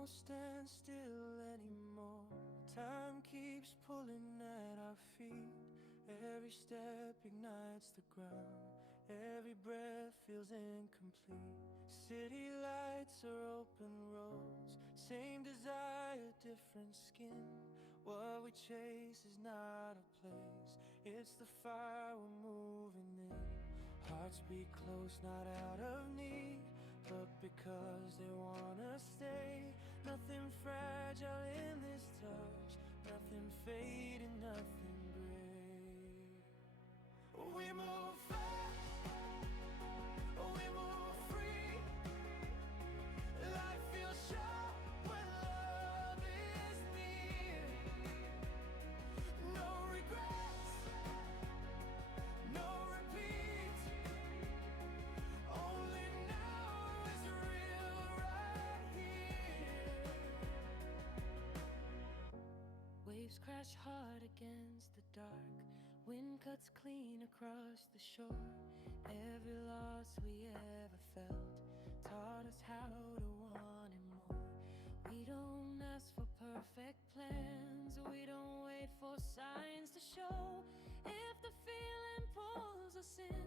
won't stand still anymore. Time keeps pulling at our feet. Every step ignites the ground. Every breath feels incomplete. City lights are open roads. Same desire, different skin. What we chase is not a place. It's the fire we're moving in. Hearts beat close, not out of need, but because they wanna stay. Nothing fragile in this touch, nothing fading, nothing gray. We move fast, we move free. Life feels sharp when love is near. No regrets, no repeats. Only now is real right here. Waves crash hard against the dark. Wind cuts clean across the shore. Every loss we ever felt taught us how to want it more. We don't ask for perfect plans. We don't wait for signs to show. If the feeling pulls us in,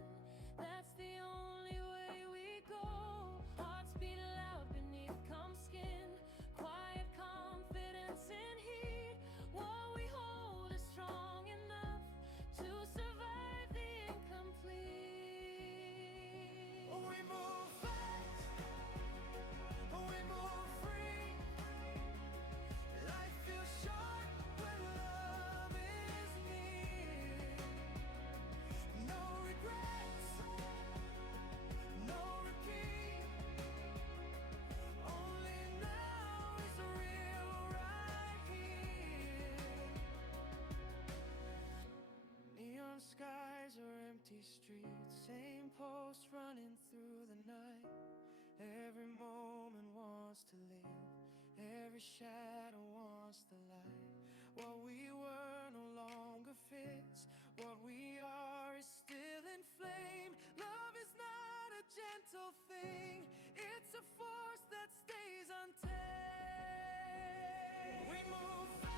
that's the only way we go. Hearts beat loud beneath calm skin. Quiet confidence in heat. What we hold is strong enough to survive the incomplete. We move fast, we move free. Life feels short when love is near. No regrets, no repeat. Only now is real right here. Neon skies or empty streets, same post running through the night. Every moment wants to live, every shadow wants the light. What we were no longer fits, what we are is still in flame. Love is not a gentle thing, it's a force that stays untamed. We move fast.